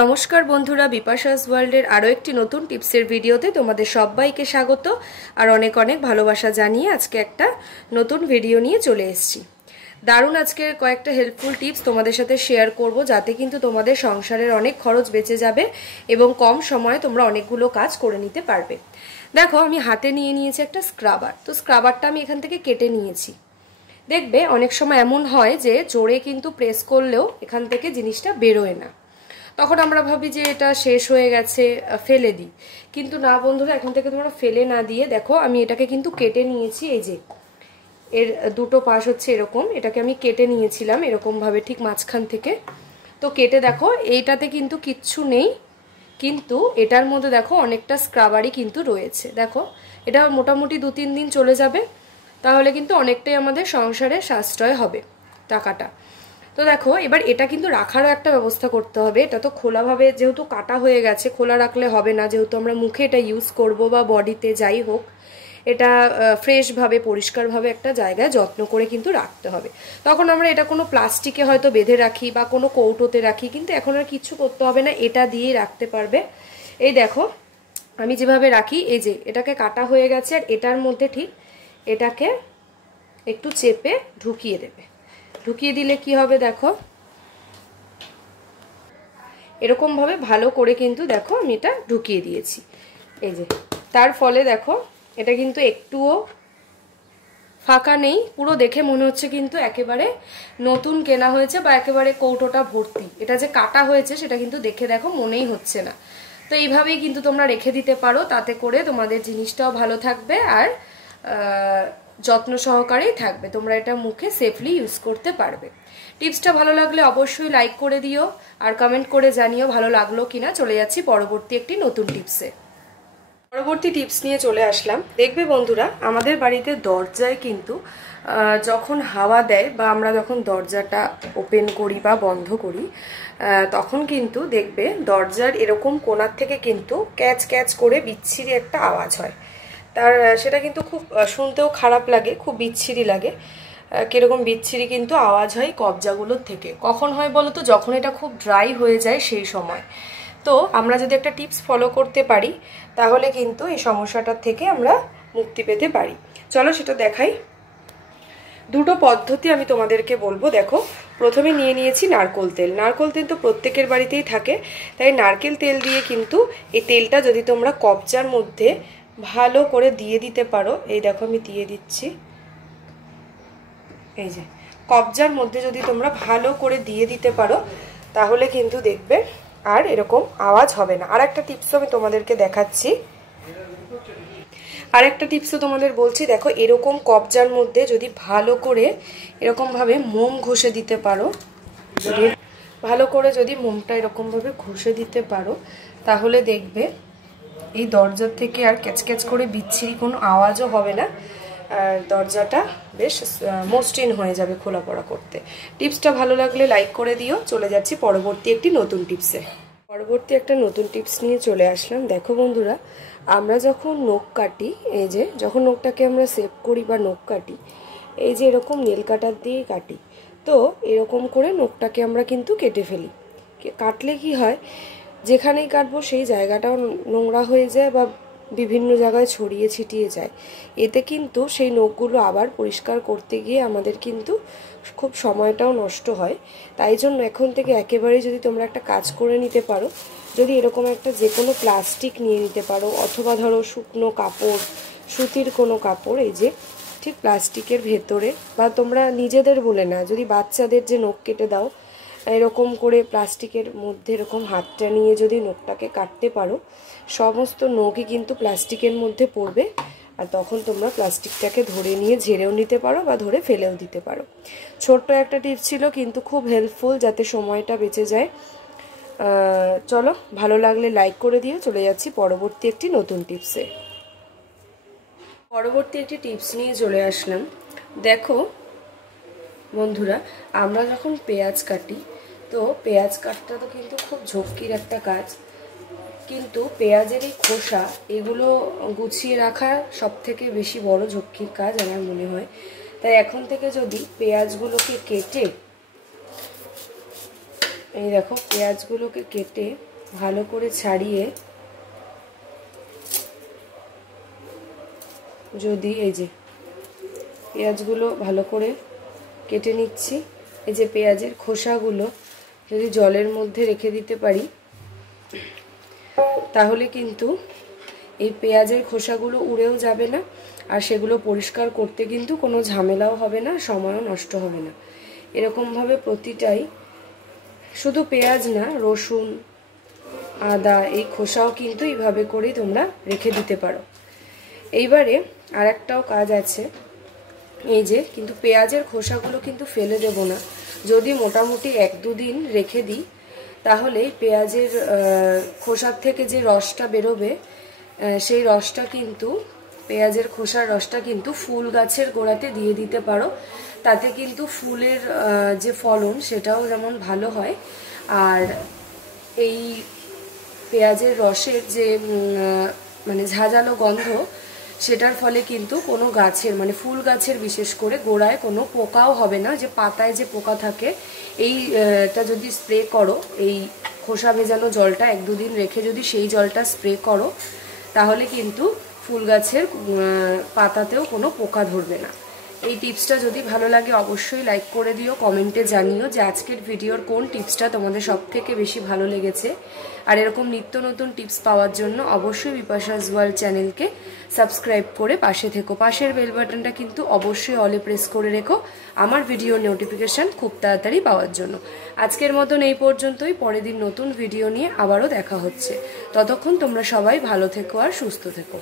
নমস্কার বন্ধুরা, বিপাশাস ওয়ার্ল্ডের আরও একটি নতুন টিপসের ভিডিওতে তোমাদের সবাইকে স্বাগত আর অনেক অনেক ভালোবাসা জানিয়ে আজকে একটা নতুন ভিডিও নিয়ে চলে এসেছি। দারুণ আজকে কয়েকটা হেল্পফুল টিপস তোমাদের সাথে শেয়ার করব, যাতে কিন্তু তোমাদের সংসারের অনেক খরচ বেঁচে যাবে এবং কম সময়ে তোমরা অনেকগুলো কাজ করে নিতে পারবে। দেখো, আমি হাতে নিয়ে নিয়েছি একটা স্ক্রাবার। তো স্ক্রাবারটা আমি এখান থেকে কেটে নিয়েছি। দেখবে অনেক সময় এমন হয় যে জোরে কিন্তু প্রেস করলেও এখান থেকে জিনিসটা বেরোয় না, তখন আমরা ভাবি যে এটা শেষ হয়ে গেছে, ফেলে দিই। কিন্তু না বন্ধুরা, এখন থেকে তোমরা ফেলে না দিয়ে দেখো, আমি এটাকে কিন্তু কেটে নিয়েছি। এই যে এর দুটো পাশ হচ্ছে এরকম, এটাকে আমি কেটে নিয়েছিলাম এরকমভাবে ঠিক মাঝখান থেকে। তো কেটে দেখো, এইটাতে কিন্তু কিচ্ছু নেই, কিন্তু এটার মধ্যে দেখো অনেকটা স্ক্রাবারই কিন্তু রয়েছে। দেখো, এটা মোটামুটি 2-3 দিন চলে যাবে, তাহলে কিন্তু অনেকটাই আমাদের সংসারে সাশ্রয় হবে টাকাটা। তো দেখো, এবার এটা কিন্তু রাখারও একটা ব্যবস্থা করতে হবে। এটা তো খোলাভাবে যেহেতু কাটা হয়ে গেছে, খোলা রাখলে হবে না, যেহেতু আমরা মুখে এটা ইউজ করব বা বডিতে যাই হোক, এটা ফ্রেশভাবে পরিষ্কারভাবে একটা জায়গায় যত্ন করে কিন্তু রাখতে হবে। তখন আমরা এটা কোনো প্লাস্টিকে হয়তো বেঁধে রাখি বা কোনো কৌটোতে রাখি, কিন্তু এখন আর কিছু করতে হবে না, এটা দিয়েই রাখতে পারবে। এই দেখো আমি যেভাবে রাখি, এই যে এটাকে কাটা হয়ে গেছে, আর এটার মধ্যে ঠিক এটাকে একটু চেপে ঢুকিয়ে দেবে। ঢুকিয়ে দিলে কি হবে দেখো, এরকম ভাবে ভালো করে কিন্তু দেখো আমি এটা ঢুকিয়ে দিয়েছি। এই যে তার ফলে দেখো এটা কিন্তু একটুও ফাঁকা নেই, পুরো দেখে মনে হচ্ছে কিন্তু একেবারে নতুন কেনা হয়েছে বা একেবারে কৌটোটা ভর্তি। এটা যে কাটা হয়েছে সেটা কিন্তু দেখে দেখো মনেই হচ্ছে না। তো এইভাবেই কিন্তু তোমরা রেখে দিতে পারো, তাতে করে তোমাদের জিনিসটাও ভালো থাকবে আর যত্ন সহকারেই থাকবে। তোমরা এটা মুখে সেফলি ইউজ করতে পারবে। টিপসটা ভালো লাগলে অবশ্যই লাইক করে দিও আর কমেন্ট করে জানিও ভালো লাগলো কিনা। চলে যাচ্ছি পরবর্তী একটি নতুন টিপসে। পরবর্তী টিপস নিয়ে চলে আসলাম। দেখবে বন্ধুরা, আমাদের বাড়িতে দরজায় কিন্তু যখন হাওয়া দেয় বা আমরা যখন দরজাটা ওপেন করি বা বন্ধ করি, তখন কিন্তু দেখবে দরজার এরকম কোণার থেকে কিন্তু ক্যাচ ক্যাচ করে বিচ্ছিরি একটা আওয়াজ হয়। সেটা কিন্তু খুব শুনতেও খারাপ লাগে, খুব বিচ্ছিরি লাগে। কিরকম বিচ্ছিরি কিন্তু আওয়াজ হয় কবজাগুলোর থেকে। কখন হয় বলো তো? যখন এটা খুব ড্রাই হয়ে যায় সেই সময়। তো আমরা যদি একটা টিপস ফলো করতে পারি, তাহলে কিন্তু এই সমস্যাটার থেকে আমরা মুক্তি পেতে পারি। চলো সেটা দেখাই। দুটো পদ্ধতি আমি তোমাদেরকে বলবো। দেখো, প্রথমে নিয়ে নিয়েছি নারকেল তেল। নারকেল তেল তো প্রত্যেকের বাড়িতেই থাকে, তাই নারকেল তেল দিয়ে কিন্তু এই তেলটা যদি তোমরা কবজার মধ্যে ভালো করে দিয়ে দিতে পারো, এই দেখো আমি দিয়ে দিচ্ছি। এই যে কবজার মধ্যে যদি তোমরা ভালো করে দিয়ে দিতে পারো, তাহলে কিন্তু দেখবে আর এরকম আওয়াজ হবে না। আর একটা টিপসও আমি তোমাদেরকে দেখাচ্ছি, আর একটা টিপসও তোমাদের বলছি। দেখো, এরকম কবজার মধ্যে যদি ভালো করে এরকমভাবে মোম ঘষে দিতে পারো, যদি ভালো করে যদি মোমটা এরকমভাবে ঘষে দিতে পারো, তাহলে দেখবে এই দরজার থেকে আর ক্যাচক্যাচ করে বিচ্ছিরি কোনো আওয়াজও হবে না, আর দরজাটা বেশ মসৃণ হয়ে যাবে খোলা পড়া করতে। টিপসটা ভালো লাগলে লাইক করে দিও। চলে যাচ্ছি পরবর্তী একটি নতুন টিপসে। পরবর্তী একটা নতুন টিপস নিয়ে চলে আসলাম। দেখো বন্ধুরা, আমরা যখন নখ কাটি, এই যে যখন নখটাকে আমরা সেভ করি বা নখ কাটি, এই যে এরকম নেল কাটার দিয়ে কাটি, তো এরকম করে নখটাকে আমরা কিন্তু কেটে ফেলি। কাটলে কি হয়, যেখানেই কাটবো সেই জায়গাটাও নোংরা হয়ে যায় বা বিভিন্ন জায়গায় ছড়িয়ে ছিটিয়ে যায়। এতে কিন্তু সেই নখগুলো আবার পরিষ্কার করতে গিয়ে আমাদের কিন্তু খুব সময়টাও নষ্ট হয়। তাই জন্য এখন থেকে একেবারেই যদি তোমরা একটা কাজ করে নিতে পারো, যদি এরকম একটা যে কোনো প্লাস্টিক নিয়ে নিতে পারো, অথবা ধরো শুকনো কাপড়, সুতির কোনো কাপড়, এই যে ঠিক প্লাস্টিকের ভেতরে, বা তোমরা নিজেদের বলে না, যদি বাচ্চাদের যে নখ কেটে দাও, এরকম করে প্লাস্টিকের মধ্যে এরকম হাতটা নিয়ে যদি নখটাকে কাটতে পারো, সমস্ত নখই কিন্তু প্লাস্টিকের মধ্যে পড়বে। আর তখন তোমরা প্লাস্টিকটাকে ধরে নিয়ে ঝেড়েও নিতে পারো বা ধরে ফেলেও দিতে পারো। ছোট্ট একটা টিপস ছিল, কিন্তু খুব হেল্পফুল, যাতে সময়টা বেঁচে যায়। চলো, ভালো লাগলে লাইক করে দিও। চলে যাচ্ছি পরবর্তী একটি নতুন টিপসে। পরবর্তী একটি টিপস নিয়ে চলে আসলাম। দেখো বন্ধুরা, আমরা যখন পেঁয়াজ কাটি, তো পেঁয়াজ কাটটা তো কিন্তু খুব ঝক্কির একটা কাজ, কিন্তু পেঁয়াজের এই খোসা এগুলো গুছিয়ে রাখা সব থেকে বেশি বড় ঝক্কির কাজ আমার মনে হয়। তাই এখন থেকে যদি পেঁয়াজগুলোকে কেটে এই দেখো পেঁয়াজগুলোকে কেটে ভালো করে ছাড়িয়ে যদি এই যে পেঁয়াজগুলো ভালো করে কেটে নিচ্ছি, এই যে পেঁয়াজের খোসাগুলো যদি জলের মধ্যে রেখে দিতে পারি তাহলে কিন্তু এই পেঁয়াজের খোসাগুলো উড়েও যাবে না, আর সেগুলো পরিষ্কার করতে কিন্তু কোনো ঝামেলাও হবে না, সময়ও নষ্ট হবে না। এরকমভাবে প্রতিটাই, শুধু পেঁয়াজ না, রসুন, আদা, এই খোসাও কিন্তু এইভাবে করেই তোমরা রেখে দিতে পারো। এইবারে আর একটাও কাজ আছে, এই যে কিন্তু পেঁয়াজের খোসাগুলো কিন্তু ফেলে দেব না। যদি মোটামুটি 1-2 দিন রেখে দিই তাহলে পেঁয়াজের খোসার থেকে যে রসটা বেরোবে সেই রসটা কিন্তু, পেঁয়াজের খোসার রসটা কিন্তু ফুল গাছের গোড়াতে দিয়ে দিতে পারো। তাতে কিন্তু ফুলের যে ফলন সেটাও যেমন ভালো হয়, আর এই পেঁয়াজের রসের যে মানে ঝাঁঝালো গন্ধ, সেটার ফলে কিন্তু কোনো গাছের মানে ফুল গাছের বিশেষ করে গোড়ায় কোনো পোকাও হবে না। যে পাতায় যে পোকা থাকে, এইটা যদি স্প্রে করো, এই খোসা ভেজানো জলটা 1-2 দিন রেখে যদি সেই জলটা স্প্রে করো তাহলে কিন্তু ফুল গাছের পাতাতেও কোনো পোকা ধরবে না। এই টিপসটা যদি ভালো লাগে অবশ্যই লাইক করে দিও, কমেন্টে জানিও যে আজকের ভিডিওর কোন টিপসটা তোমাদের সবথেকে বেশি ভালো লেগেছে। আর এরকম নিত্য নতুন টিপস পাওয়ার জন্য অবশ্যই বিপাশাস ওয়ার্ল্ড চ্যানেলকে সাবস্ক্রাইব করে পাশে থেকো। পাশের বেল বাটনটা কিন্তু অবশ্যই অলে প্রেস করে রেখো আমার ভিডিও নোটিফিকেশান খুব তাড়াতাড়ি পাওয়ার জন্য। আজকের মতন এই পর্যন্তই, পরের দিন নতুন ভিডিও নিয়ে আবারও দেখা হচ্ছে। ততক্ষণ তোমরা সবাই ভালো থেকো আর সুস্থ থেকো।